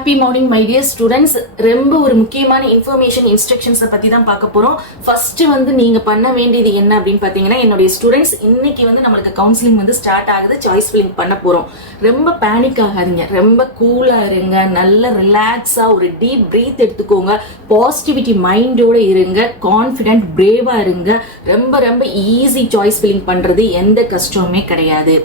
Happy morning my dear students. ரொம்ப ஒரு முக்கியமான இன்ஃபர்மேஷன் இன்ஸ்ட்ரக்ஷன்ஸை பத்தி தான் பார்க்க போறோம். ஃபர்ஸ்ட் வந்து நீங்க பண்ண வேண்டியது என்ன அப்படின்னு பாத்தீங்கன்னா, என்னுடைய ஸ்டூடெண்ட்ஸ் இன்னைக்கு வந்து நம்மளுக்கு கவுன்சிலிங் வந்து ஸ்டார்ட் ஆகுது, சாய்ஸ் ஃபில்லிங் பண்ண போறோம். ரொம்ப பேனிக் ஆகாதீங்க, ரொம்ப கூலா இருங்க, நல்ல ரிலாக்ஸா ஒரு டீப் பிரீத் எடுத்துக்கோங்க, பாசிட்டிவிட்டி மைண்டோட இருங்க, கான்ஃபிடென்ட் பிரேவா இருங்க. ரொம்ப ரொம்ப ஈஸி சாய்ஸ் ஃபில்லிங் பண்றது, எந்த கஷ்டமுமே கிடையாது.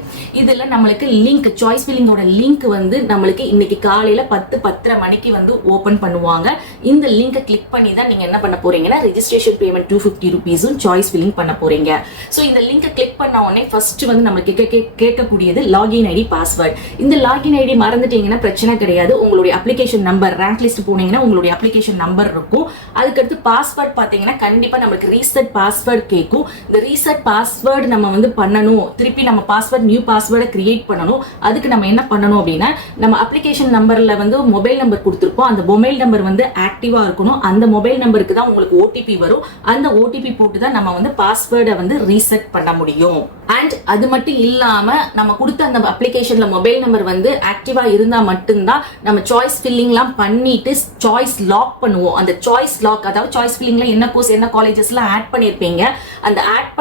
இதுல நம்மளுக்கு லிங்க், சாய்ஸ் ஃபில்லிங்கோட லிங்க் வந்து நம்மளுக்கு இன்னைக்கு காலையில 10:30 மணிக்கு வந்து ஓபன் பண்ணுவாங்க. இந்த லிங்கை கிளிக் பண்ணி தான் நீங்க என்ன பண்ண போறீங்கன்னா, ரெஜிஸ்ட்ரேஷன் பேமெண்ட் 250 ரூபீஸும் சாய்ஸ் ஃபில்லிங் பண்ண போறீங்க. ஸோ இந்த லிங்கை கிளிக் பண்ண உடனே ஃபர்ஸ்ட் வந்து நம்மளுக்கு கேட்கக்கூடியது லாகின் ஐடி, பாஸ்வேர்ட். இந்த லாகின் ஐடி மறந்துட்டீங்கன்னா பிரச்சனை கிடையாது. உங்களுடைய அப்ளிகேஷன் நம்பர், ரேங்க் லிஸ்ட் போனீங்கன்னா உங்களுடைய அப்ளிகேஷன் நம்பர் இருக்கும். அதுக்கடுத்து பாஸ்வேர்ட் பார்த்தீங்கன்னா கண்டிப்பா நம்மளுக்கு ரீசெட் பாஸ்வேர்ட் கேட்கும். இந்த ரீசெட் பாஸ்வேர்டு நம்ம வந்து பண்ணணும், திருப்பி நம்ம பாஸ்வேர்ட் நியூ பாஸ்வேர்டை கிரியேட் பண்ணணும். அதுக்கு நம்ம என்ன பண்ணணும் அப்படின்னா, நம்ம அப்ளிகேஷன் நம்பர்ல வந்து மொபைல் நம்பர் கொடுத்துருப்போம். அந்த மொபைல் நம்பர் வந்து ஆக்டிவா இருக்கணும். அந்த மொபைல் நம்பருக்கு தான் உங்களுக்கு ஓடிபி வரும். அந்த ஓடிபி போட்டு தான் நம்ம வந்து பாஸ்வேர்டை வந்து ரீசெட் பண்ண முடியும். அண்ட் அது மட்டும் இல்லாம நம்ம கொடுத்த அந்த அப்ளிகேஷன்ல மொபைல் நம்பர் வந்து ஆக்டிவா இருந்தா மட்டும்தான் நம்ம சாய்ஸ் ஃபில்லிங்லாம் பண்ணிட்டு சாய்ஸ் லாக் பண்ணுவோம். அந்த சாய்ஸ் லாக், அதாவது சாய்ஸ் ஃபில்லிங்ல என்ன கோர்ஸ் என்ன காலேஜஸ்லாம் ஆட் பண்ணிருப்பீங்க, அந்த ஆட்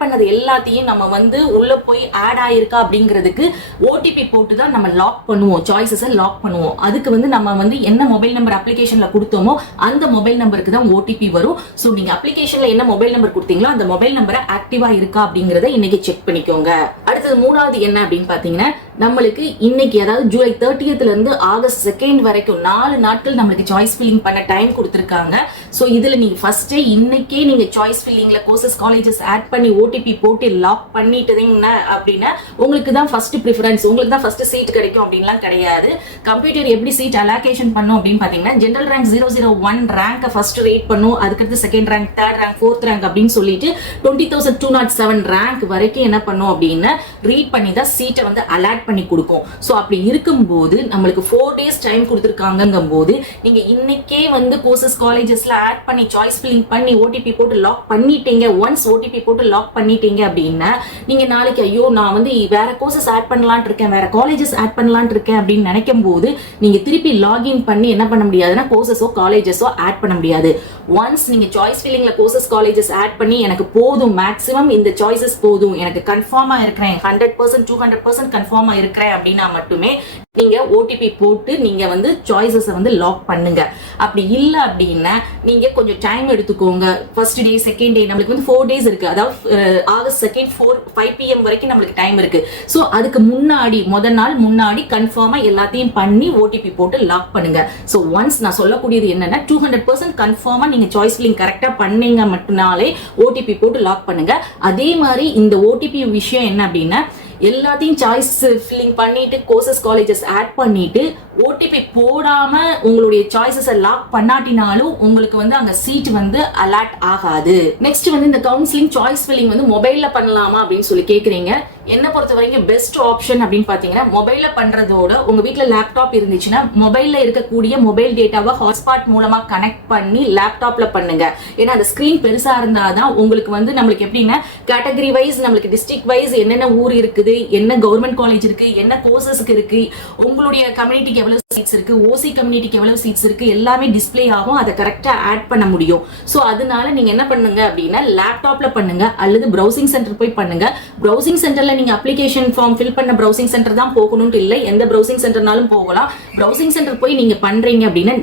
பண்ணது எல்லாத்தையும் நம்ம வந்து உள்ள போய் ஆட் ஆயிருக்கா அப்படிங்கிறதுக்கு ஓடிபி போட்டு தான் நம்ம லாக் பண்ணுவோம், சாய்ஸஸை லாக் பண்ணுவோம். அதுக்கு வந்து நம்ம வந்து என்ன மொபைல் நம்பர் அப்ளிகேஷன்ல கொடுத்தோமோ அந்த மொபைல் நம்பருக்கு தான் ஓடிபி வரும். ஸோ நீங்க அப்ளிகேஷன்ல என்ன மொபைல் நம்பர் கொடுத்தீங்களோ அந்த மொபைல் நம்பரை ஆக்டிவா இருக்கா அப்படிங்கறத இன்னைக்கு செக் பண்ணிக்கோங்க. அடுத்தது மூணாவது என்ன அப்படின்னு பாத்தீங்கன்னா, நம்மளுக்கு இன்னைக்கு அதாவது ஜூலை 30th இருந்து ஆகஸ்ட் 2 வரைக்கும் 4 நாட்கள் நம்மளுக்கு சாய்ஸ் ஃபில்லிங் பண்ண டைம் கொடுத்துருக்காங்க. ஸோ இதுல நீங்க ஃபர்ஸ்டே இன்னைக்கே நீங்க சாய்ஸ் ஃபில்லிங்ல கோர்சஸ் காலேஜஸ் ஆட் பண்ணி ஓடிபி போட்டு லாக் பண்ணிட்டீங்கன்னா அப்படின்னா உங்களுக்கு தான் ஃபர்ஸ்ட் ப்ரிஃபரன்ஸ், உங்களுக்கு தான் ஃபர்ஸ்ட் சீட் கிடைக்கும் அப்படின்லாம் கிடையாது. கம்ப்யூட்டர் எப்படி சீட் அலோகேஷன் பண்ணும் அப்படின்னு பாத்தீங்கன்னா, ஜெனரல் ரேங்க் 001 ரேங்கை ஃபர்ஸ்ட் ரேட் பண்ணும். அதுக்கடுத்து second rank, third rank, fourth rank அப்படின்னு சொல்லிட்டு 20,207 ரேங்க் வரைக்கும் என்ன பண்ணும் அப்படின்னா ரீட் பண்ணி தான் சீட்டை வந்து அலாட் பண்ணி கொடுக்கும். சோ அப்படி இருக்கும்போது நம்மளுக்கு 4 days டைம் கொடுத்துருக்காங்கும் போது நீங்க இன்னைக்கே வந்து கோர்சஸ் காலேஜஸ்ல ஆட் பண்ணி சாய்ஸ் ஃபில்லிங் பண்ணி ஓடிபி போட்டு லாக் பண்ணிட்டீங்க. ஒன்ஸ் ஓடிபி போட்டு லாக் பண்ணிட்டீங்க அப்படின்னா நீங்க நாளைக்கு ஐயோ நான் வந்து வேற கோர்சஸ் ஆட் பண்ணலாம்னு இருக்கேன், வேற காலேஜஸ் ஆட் பண்ணலாம்னு இருக்கேன் அப்படின்னு நினைக்கும் போது நீங்க திருப்பி லாகின் பண்ணி என்ன பண்ண முடியாதுன்னா கோர்சஸோ காலேஜஸோ ஆட் பண்ண முடியாது. ஒன்ஸ் நீங்க சாய்ஸ் ஃபில்லிங்ல கோர்சஸ் காலேஜஸ் ஆட் பண்ணி எனக்கு போதும், மேக்ஸிமம் இந்த சாய்ஸஸ் போதும், எனக்கு கன்ஃபார்மா இருக்கிறேன், 100% 200% கன்ஃபார்மா இருக்கிறேன் அப்படின்னா மட்டுமே நீங்க ஓடிபி போட்டு நீங்க வந்து சாய்ஸஸ் வந்து லாக் பண்ணுங்க. அப்படி இல்ல அப்படின்னா நீங்க கொஞ்சம் டைம் எடுத்துக்கோங்க. ஃபர்ஸ்ட் டே, செகண்ட் டே, நம்மளுக்கு வந்து 4 days இருக்கு. அதாவது ஆகஸ்ட் 2 5 PM வரைக்கும் நம்மளுக்கு டைம் இருக்கு. சோ அதுக்கு முன்னாடி முதல் நாள் முன்னாடி கன்ஃபார்மா எல்லாத்தையும் பண்ணி ஓடிபி போட்டு லாக் பண்ணுங்க. சோ ஒன்ஸ் நான் சொல்லக்கூடியது என்னன்னா 200% கன்ஃபார்மா நீங்க சாய்ஸ் ஃபில்லிங் கரெக்டா பண்ணீங்க மட்டும்னாலே ஓடிபி போட்டு லாக் பண்ணுங்க. அதே மாதிரி இந்த ஓடிபி விஷயம் என்ன அப்படின்னா, எல்லாத்தையும் சாய்ஸ் ஃபில்லிங் பண்ணிட்டு கோர்சஸ் காலேஜஸ் ஆட் பண்ணிட்டு ஓடிபி போடாம உங்களுடைய சாய்ஸஸை லாக் பண்ணாட்டினாலும் உங்களுக்கு வந்து அங்க சீட் வந்து அலாட் ஆகாது. நெக்ஸ்ட் வந்து இந்த கவுன்சிலிங் சாய்ஸ் ஃபில்லிங் வந்து மொபைல்ல பண்ணலாமா அப்படின்னு சொல்லி கேக்குறீங்க. என்ன பொறுத்த வரைக்கும் பெஸ்ட் ஆப்ஷன் அப்படின்னு பாத்தீங்கன்னா, மொபைல்ல பண்றதோட உங்க வீட்டுல லேப்டாப் இருந்துச்சுன்னா மொபைல்ல இருக்கக்கூடிய மொபைல் டேட்டாவை ஹாட்ஸ்பாட் மூலமா கனெக்ட் பண்ணி லேப்டாப்ல பண்ணுங்க. ஏன்னா அந்த ஸ்கிரீன் பெருசா இருந்தாதான் உங்களுக்கு வந்து நம்மளுக்கு எப்படின்னா கேட்டகரி வைஸ், நம்மளுக்கு டிஸ்ட்ரிக்ட் வைஸ் என்னென்ன ஊர் இருக்குது, என்ன கவர்மெண்ட் காலேஜ் இருக்கு, என்ன கோர்சஸ்க்கு இருக்கு, உங்களுடைய கம்யூனிட்டிக்கு எவ்வளவு சீட்ஸ் இருக்கு, ஓசி கம்யூனிட்டிக்கு எவ்வளவு சீட்ஸ் இருக்கு, எல்லாமே டிஸ்ப்ளே ஆகும். அதை கரெக்டா ஆட் பண்ண முடியும். சோ அதனால நீங்க என்ன பண்ணுங்க அப்படின்னா லேப்டாப்ல பண்ணுங்க அல்லது பிரவுசிங் சென்டர் போய் பண்ணுங்க. பிரவுசிங் சென்டர்ல நீங்க அப்ளிகேஷன் ஃபார்ம் ஃபில் பண்ண பிரவுசிங் சென்டர் தான் போகணும்னு இல்லை, எந்த பிரவுசிங் சென்டர்னாலும் போகலாம். பிரவுசிங் சென்டர் போய் நீங்க பண்றீங்க அப்படின்னா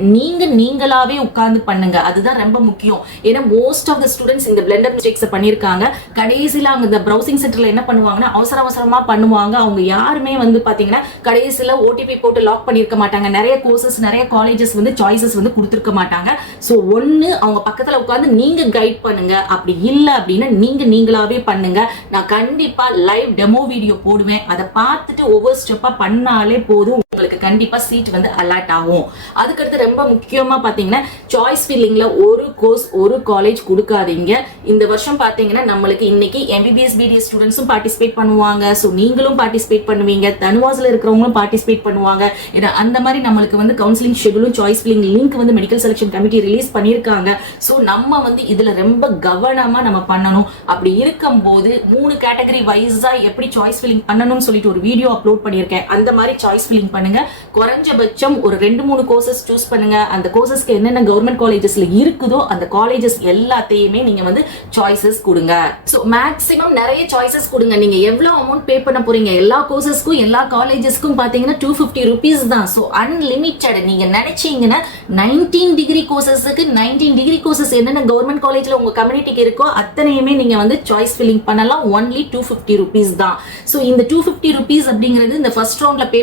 நீங்களாவே உட்கார்ந்து பண்ணுங்க. அதுதான் ரொம்ப முக்கியம். ஏன்னா மோஸ்ட் ஆஃப் த ஸ்டூடெண்ட்ஸ் இந்த பிளெண்டர் மிஸ்டேக்ஸ் பண்ணிருக்காங்க. கடைசியில அவங்க இந்த பிரவுசிங் சென்டர்ல என்ன பண்ணுவாங்கன்னா அவசரமா பண்ணுவாங்க. அவங்க யாருமே வந்து பாத்தீங்கன்னா கடைசியில ஓடிபி போட்டு லாக் பண்ணிருக்க மாட்டாங்க. நிறைய கோர்சஸ், நிறைய காலேஜஸ் வந்து சாய்ஸஸ் வந்து கொடுத்திருக்க மாட்டாங்க. சோ ஒன்னு அவங்க பக்கத்துல உட்கார்ந்து நீங்க கைட் பண்ணுங்க. அப்படி இல்ல அப்படின்னா நீங்களாவே பண்ணுங்க. நான் கண்டிப்பா லைவ் டெமோ வீடியோ போடுவேன். அதை பார்த்துட்டு ஒவ்வொரு ஸ்டெப்பா பண்ணாலே போதும், உங்களுக்கு கண்டிப்பா சீட் வந்து அலாட் ஆகும். அதுக்கடுத்து ரொம்ப முக்கியமா பாத்தீங்கன்னா சாய்ஸ் ஃபில்லிங்ல ஒரு கோர்ஸ் ஒரு காலேஜ் கொடுக்காதீங்க. இந்த வருஷம் பாத்தீங்கன்னா நம்மளுக்கு இன்னைக்கு MBBS BDS ஸ்டூடெண்ட்ஸும் பார்ட்டிசிபேட் பண்ணுவாங்க, ஸோ நீங்களும் பார்ட்டிசிபேட் பண்ணுவீங்க, தனுவாஸ்ல இருக்கிறவங்களும் பார்ட்டிசிபேட் பண்ணுவாங்க. ஏன்னா அந்த மாதிரி நம்மளுக்கு வந்து கவுன்சிலிங் ஷெட்யூலும் சாய்ஸ் ஃபில்லிங் லிங்க் வந்து மெடிக்கல் செலெக்ஷன் கமிட்டி ரிலீஸ் பண்ணியிருக்காங்க. ஸோ நம்ம வந்து இதுல ரொம்ப கவனமா நம்ம பண்ணணும். அப்படி இருக்கும்போது 3 கேட்டகரி வைஸா எப்படி சாய்ஸ் ஃபில்லிங் பண்ணணும்னு சொல்லிட்டு ஒரு வீடியோ அப்லோட் பண்ணியிருக்கேன். அந்த மாதிரி சாய்ஸ் ஃபில்லிங் பண்ணுங்க. குறைஞ்சபட்சம் ஒரு 2-3 கோர்சஸ் சூஸ் பண்ணுங்க. அந்த கோர்சஸ்க்கு என்னென்ன கவர்மெண்ட் காலேஜஸ்ல இருக்குதோ அந்த காலேஜஸ் எல்லாத்தையுமே நீங்க வந்து சாய்ஸஸ் கொடுங்க. ஸோ மேக்ஸிமம் நிறைய சாய்ஸஸ் கொடுங்க. நீங்க எவ்வளவு அமௌண்ட் பே பண்ண போறீங்க? எல்லா கோர்சஸ்க்கும் எல்லா காலேஜஸ்க்கும் பாத்தீங்கன்னா 250 rupees தான். So unlimited. நீங்க நினைச்சீங்கன்னா 19 டிகிரி கோர்சஸ்க்கு 19 டிகிரி கோர்சஸ் என்னென்ன கவர்மெண்ட் காலேஜ்ல உங்க கம்யூனிட்டிக்கு இருக்கோ அத்தனையுமே நீங்க வந்து சாய்ஸ் ஃபில்லிங் பண்ணலாம். ஒன்லி 250 rupees தான். ஸோ இந்த 250 rupees அப்படிங்கிறது இந்த ஃபர்ஸ்ட் ரவுண்ட்ல பே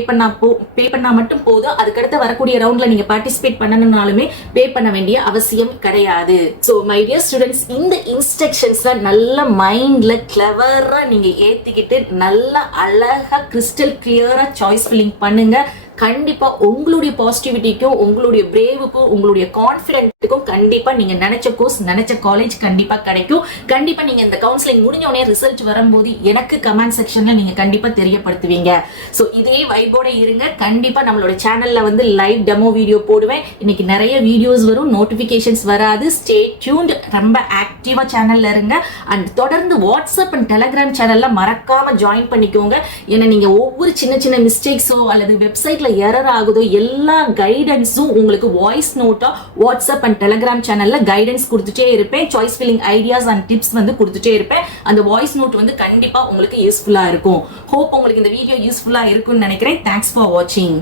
பண்ணா மட்டும் போதும். அதுக்கடுத்து வரக்கூடிய ரவுண்ட்ல நீங்க பார்ட்டிசிபேட் பண்ணணும்னாலுமே பே பண்ண வேண்டிய அவசியம் கிடையாது. ஸோ மை டியர் ஸ்டூடெண்ட்ஸ், இந்த இன்ஸ்ட்ரக்ஷன்ஸ்ல நல்ல மைண்ட்ல கிளவரா நீங்க ஏத்திக்கிட்டு நல்ல அழகா கிறிஸ்டல் கிளியரா சாய்ஸ் ஃபில்லிங் பண்ணுங்க. கண்டிப்பா உங்களுடைய பாசிட்டிவிட்டிக்கும் உங்களுடைய பிரேவுக்கும் உங்களுடைய கான்பிடென்ட்டுக்கும் கண்டிப்பா நீங்க நினைச்ச கோர்ஸ் நினைச்ச காலேஜ் கண்டிப்பா கிடைக்கும். கண்டிப்பா நீங்க இந்த கவுன்சிலிங் முடிஞ்ச உடனே ரிசல்ட் வரும்போது எனக்கு கமெண்ட் செக்ஷன்ல நீங்க கண்டிப்பா தெரியப்படுத்துவீங்க. சோ இதே வைபோட இருங்க. கண்டிப்பா நம்மளோட சேனல்ல வந்து லைவ் டெமோ வீடியோ போடுவேன். இன்னைக்கு நிறைய வீடியோஸ் வரும், நோட்டிபிகேஷன்ஸ் வராது. Stay tuned. ரொம்ப ஆக்டிவா சேனல்ல இருங்க. அண்ட் தொடர்ந்து வாட்ஸ்அப் அண்ட் டெலிகிராம் சேனல்ல மறக்காம ஜாயின் பண்ணிக்கோங்க. ஏன்னா நீங்க ஒவ்வொரு சின்ன சின்ன மிஸ்டேக்ஸோ அல்லது வெப்சைட்ல எரர் ஆகுதோ எல்லா கைடன்ஸும் உங்களுக்கு voice NOTA WhatsApp and Telegram சேனல்ல கைடன்ஸ் கொடுத்துட்டே இருப்பேன். Choice filling ideas and tips வந்து கொடுத்துட்டே இருப்பேன். அந்த வாய்ஸ் நோட் வந்து கண்டிப்பா உங்களுக்கு யூஸ்ஃபுல்லா இருக்கும். ஹோப் உங்களுக்கு இந்த வீடியோ யூஸ்ஃபுல்லா இருக்கும்னு நினைக்கிறேன். தேங்க்ஸ் ஃபார் வாட்சிங்.